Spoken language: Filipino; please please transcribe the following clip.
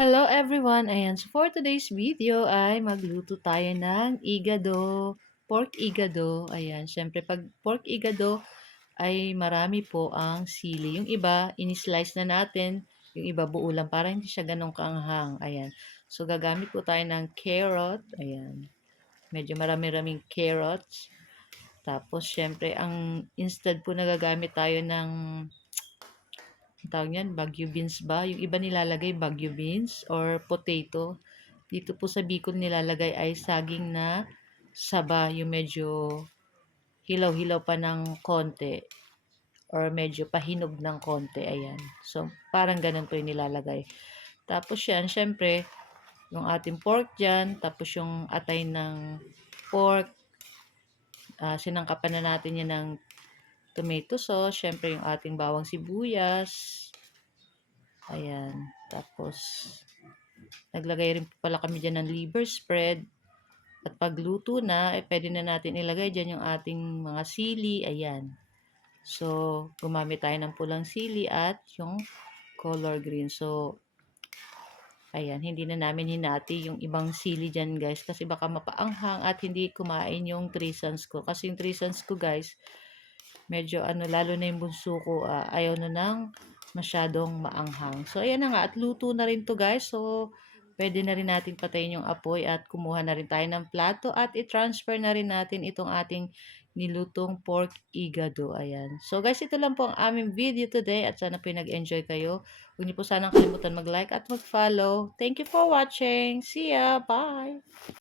Hello everyone! Ayan, so for today's video ay magluto tayo ng igado, pork igado. Ayan, syempre pag pork igado ay marami po ang sili. Yung iba, ini-slice na natin. Yung iba buo lang para hindi siya ganun kaanghang. Ayan. So gagamit po tayo ng carrot. Ayan. Medyo marami-raming carrots. Tapos syempre ang instead po nagagamit tayo ng tawag niyan, Baguio beans ba? Yung iba nilalagay Baguio beans or potato. Dito po sa Bicol nilalagay ay saging na saba, yung medyo hilaw-hilaw pa ng konti or medyo pahinog ng konti. Ayan. So, parang ganun po yung nilalagay. Tapos yan, syempre, yung ating pork dyan, tapos yung atay ng pork, sinangkapan na natin yan ng tomato sauce, syempre yung ating bawang sibuyas, ayan, tapos naglagay rin po pala kami dyan ng liver spread. At pagluto na, pwede na natin ilagay dyan yung ating mga sili. Ayan. So, gumamit tayo ng pulang sili at yung color green. So, ayan. Hindi na namin hinati yung ibang sili dyan, guys. Kasi baka mapaanghang at hindi kumain yung 3 sons ko. Kasi yung 3 sons ko, guys, medyo lalo na yung bunso ko, ayaw na ng masyadong maanghang. So, ayan na nga. At luto na rin to, guys. So, pwede na rin natin patayin yung apoy at kumuha na rin tayo ng plato at i-transfer na rin natin itong ating nilutong pork igado. Ayan. So, guys, ito lang po ang aming video today at sana po nag-enjoy kayo. Huwag niyo po sanang kalimutan mag-like at mag-follow. Thank you for watching. See ya! Bye!